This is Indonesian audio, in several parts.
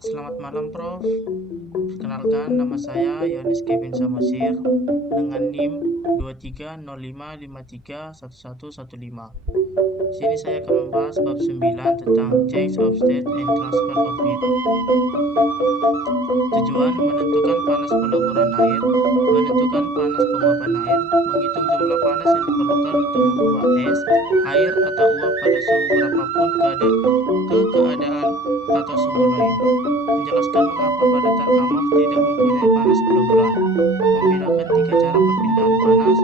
Selamat malam, Prof. Perkenalkan, nama saya Yohanes Kevin Samosir dengan NIM 23055531115. Di sini saya akan membahas bab 9 tentang change of state and transfer of heat. Tujuan menentukan panas peleburan air, menentukan panas penguapan air, menghitung jumlah panas yang diperlukan untuk mengubah es, air atau uap pada suhu berapapun ke keadaan atau suhu lain. Menjelaskan mengapa padatan amorf tidak mempunyai panas peleburan. Membedakan tiga cara perpindahan panas,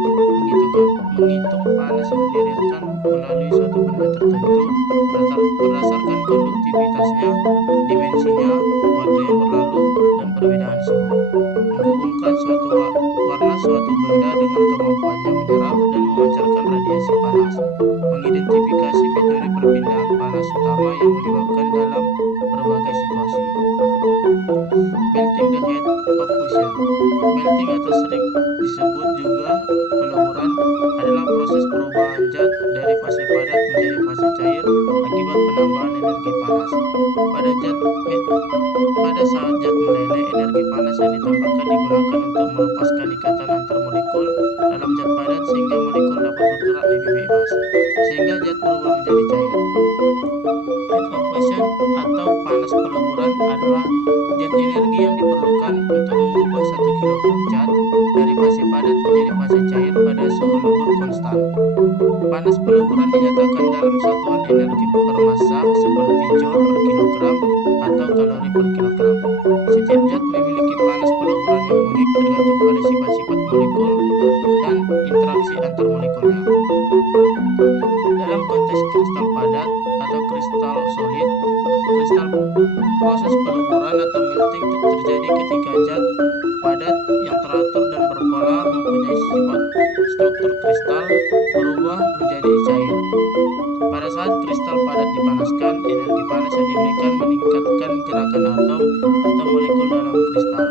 menghitung panas yang dialirkan melalui suatu benda tertentu berdasarkan konduktivitasnya, dimensinya, waktu yang berlalu, dan perbedaan suhu. Menghubungkan warna suatu benda dengan kemampuannya menyerap dan memancarkan radiasi panas. Mengidentifikasi metode perpindahan panas utama yang melibatkan dalam berbagai situasi. Melting the heat of fusion. Melting atau sering disebut juga peleburan adalah proses perubahan zat dari fase padat menjadi fase cair akibat penambahan energi panas. Pada saat zat meleleh, energi panas yang ditambahkan digunakan untuk melepaskan ikatan antar molekul dalam zat padat sehingga molekul dapat bergerak lebih bebas, sehingga zat berubah menjadi cair. Heat of fusion atau panas peleburan adalah zat energi yang diperlukan untuk mengubah 1 kg zat dari fase padat menjadi fase cair pada suhu lebur konstan. Panas peleburan dinyatakan dalam satuan energi per massa seperti joule per kilogram atau kalori per kilogram. Setiap zat memiliki panas peleburan yang unik tergantung pada sifat-sifat molekul dan interaksi antar molekulnya. Dalam konteks kristal padat atau kristal solid, proses peleburan atau melting terjadi ketika zat padat yang teratur dan berpola mempunyai sifat struktur kristal berubah menjadi cair. Pada saat kristal padat dipanaskan, energi panas yang diberikan meningkatkan gerakan atom atau molekul dalam kristal.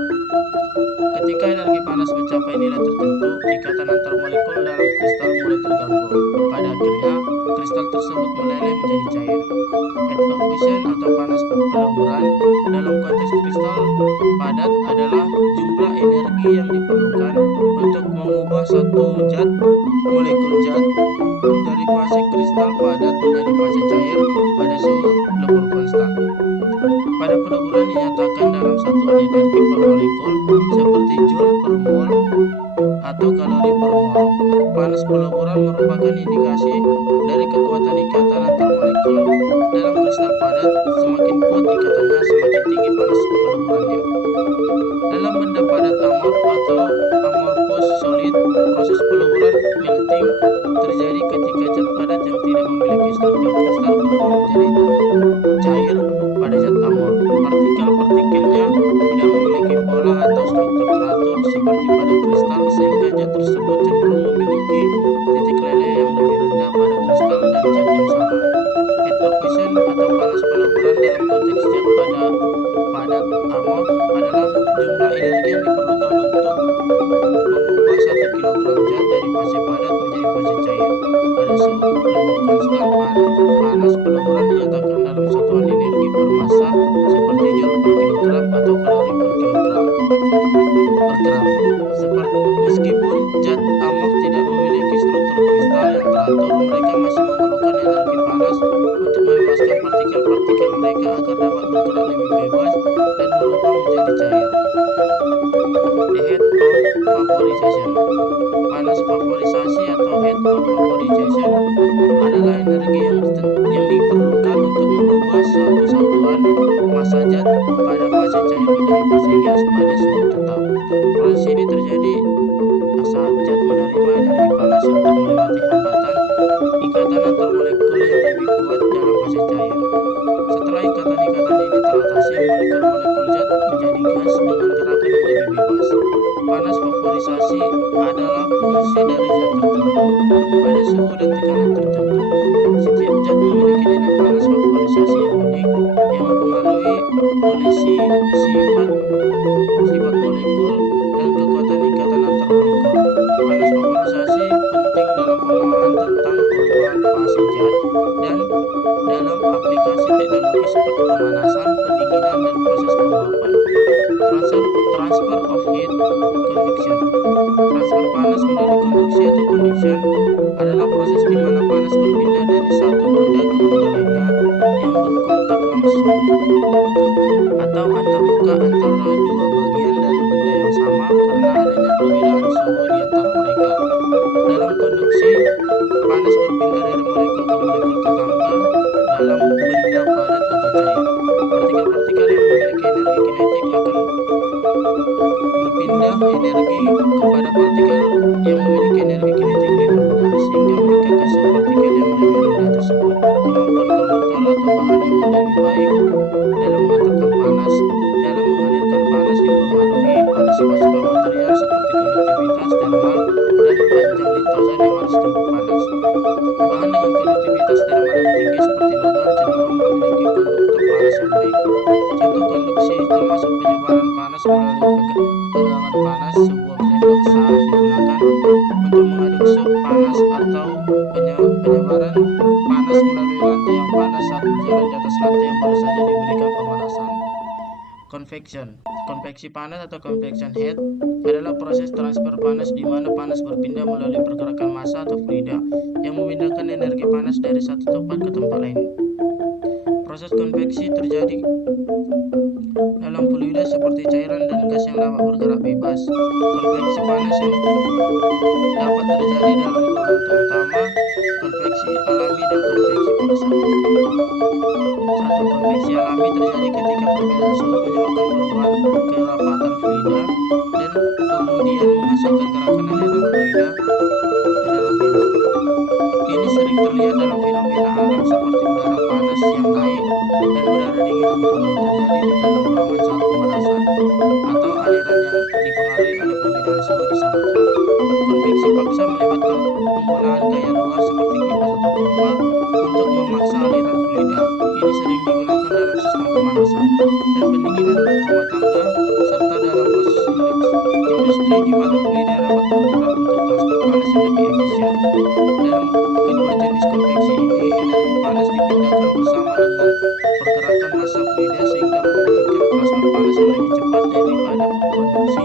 Ketika energi panas mencapai nilai tertentu, ikatan antar molekul dalam kristal mulai terganggu. Pada akhirnya, kristal tersebut meleleh menjadi cair. Heat of fusion atau panas peleburan dalam konteks kristal padat adalah jumlah energi yang diperlukan untuk mengubah satu molekul zat dari fase kristal padat menjadi fase cair pada suhu lebur konstan. Pada peleburan dinyatakan dalam satuan energi per molekul seperti joule per mol atau kalori per mol. Panas peleburan merupakan indikasi dari kekuatan ikatan antar molekul dalam kristal padat. Semakin kuat ikatannya, semakin tinggi panas peleburannya. Dalam benda padat amorf atau amorphous solid, proses peleburan melting terjadi ketika zat padat yang tidak memiliki struktur kristal berubah menjadi cair pada zat amorf. Partikel-partikelnya tidak memiliki pola atau struktur teratur seperti pada kristal, sehingga zat tersebut cenderung memiliki titik leleh yang lebih rendah pada kristal dan zat yang sama. Heat of fusion atau panas peleburan dalam konteks zat padat amorf adalah jumlah energi yang diperlukan untuk mengubah 1 kg zat dari fase padat menjadi fase cair pada suhu lebur konstan. Panas peleburan dinyatakan dalam satuan energi per massa seperti joule per kilogram atau kalori per gram. Meskipun zat amorf tidak memiliki struktur kristal yang teratur, mereka masih memerlukan energi panas untuk membebaskan partikel-partikel mereka agar dapat bergerak lebih bebas dan berubah menjadi cair. The heat of vaporization. Panas vaporisasi atau heat of vaporization adalah energi yang diperlukan untuk mengubah suatu satuan massa zat pada fase cair menjadi fase gas pada suhu tetap. Proses ini terjadi saat zat menerima energi panas untuk melewati hambatan ikatan antar molekul yang lebih kuat dalam fase cair. Setelah ikatan-ikatan ini teratasi, molekul-molekul zat menjadi gas dengan gerakan yang lebih bebas. Panas vaporisasi adalah fungsi dari zat tertentu pada suhu dan tekanan tertentu. Setiap zat memiliki nilai panas vaporisasi yang unik yang mempengaruhi oleh sifat molekul dan kekuatan ikatan antar molekul. Panas vaporisasi penting dalam pemahaman tentang perubahan fase zat dan dalam aplikasi teknologi seperti pemanasan, pendinginan, dan proses Transfer of heat convection. Transfer panas melalui konveksi atau convection adalah proses di mana panas berpindah dari satu benda ke benda lainnya yang berkontak langsung atau antarmuka antara dua bagian dari benda yang sama karena adanya perbedaan suhu di antara mereka. Dalam konduksi, panas berpindah dari molekul ke molekul tetangga dalam benda padat atau cair. Partikel-partikel yang memiliki energi kinetik akan berpindah energi kepada partikel yang memiliki energi kinetik lebih rendah sehingga meningkatkan suhu partikel yang lebih rendah tersebut. Kemampuan konduktor atau bahan yang lebih baik dalam mengalirkan panas dipengaruhi pada sebab-sebab material seperti konduktivitas, thermal, dan panjang lintasan yang harus tempuh panas. Bahan dengan konduktivitas thermal yang tinggi seperti logam cenderung memiliki konduktor panas yang baik. Contoh konduksi termasuk penyebaran panas melalui pegangan panas. Sebuah sendok saat digunakan untuk mengaduk sup panas atau penyebaran panas melalui lantai yang panas saat berjalan di atas lantai yang baru saja diberikan pemanasan. Konveksi panas atau convection heat adalah proses transfer panas di mana panas berpindah melalui pergerakan massa atau fluida yang memindahkan energi panas dari satu tempat ke tempat lain. Proses konveksi terjadi dalam fluida seperti cairan dan gas yang dapat bergerak bebas. Konveksi panas yang dapat terjadi dalam dua bentuk utama, konveksi alami dan konveksi paksa. Satu, konveksi alami terjadi ketika perbedaan suhu menyebabkan perubahan kerapatan fluida dan kemudian menghasilkan gerakan aliran fluida ke dalam benda. Ini sering terlihat dalam fenomena alam seperti udara panas yang naik dan udara dingin yang turun terjadi di dalam ruangan saat pemanasan, atau aliran yang dipengaruhi oleh perbedaan suhu di samudra. Konveksi paksa melibatkan penggunaan gaya luar seperti kipas atau pompa untuk memaksa aliran fluida. Ini sering digunakan dalam sistem pemanasan dan pendinginan rumah tangga serta dalam proses industri di mana fluida dapat bergerak untuk transfer panas yang lebih efisien. Dalam kedua jenis konveksi ini, energi panas dipindahkan bersama dengan pergerakan massa fluida sehingga memungkinkan transfer panas yang lebih cepat daripada konduksi,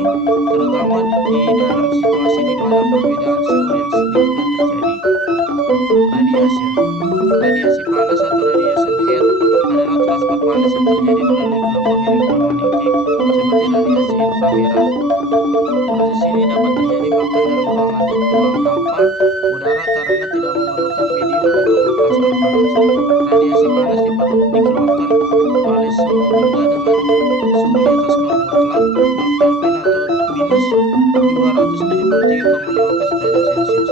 terutama di dalam situasi di mana perbedaan suhu yang signifikan terjadi. Radiasi panas atau radiation heat adalah transfer panas yang terjadi melalui gelombang elektromagnetik seperti radiasi inframerah. Proses ini dapat terjadi bahkan dalam ruang hampa udara karena tidak memerlukan medium untuk mentransfer panas. Radiasi panas dikeluarkan oleh sebuah benda dengan suhu di atas 0 Kelvin atau minus 273,15 derajat Celcius.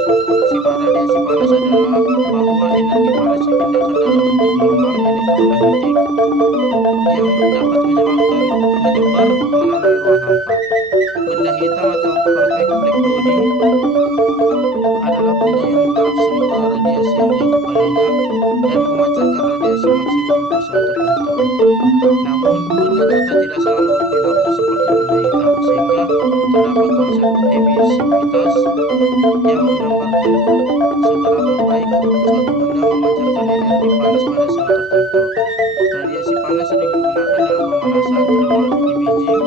Sifat radiasi panas adalah bahwa energi panas dipindahkan dalam bentuk gelombang elektromagnetik yang dapat menyebar melalui ruang hampa. Benda hitam atau perfect black body adalah benda yang menyerap semua radiasi yang jatuh padanya dan memancarkan radiasi maksimum untuk suhu tertentu. Namun, benda nyata tidak selalu berperilaku seperti benda hitam, sehingga terdapat konsep emisivitas yang menggambarkan seberapa baik suatu benda memancarkan energi panas pada suhu tertentu. Radiasi panas sering digunakan dalam pemanasan, thermal imaging,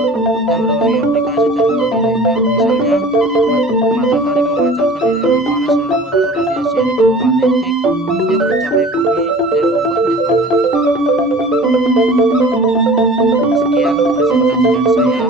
dan berbagai aplikasi teknologi lainnya. Misalnya, matahari memancarkan energi panas dalam bentuk radiasi elektromagnetik yang mencapai bumi dan membuatnya hangat. Sekian presentasi dari saya.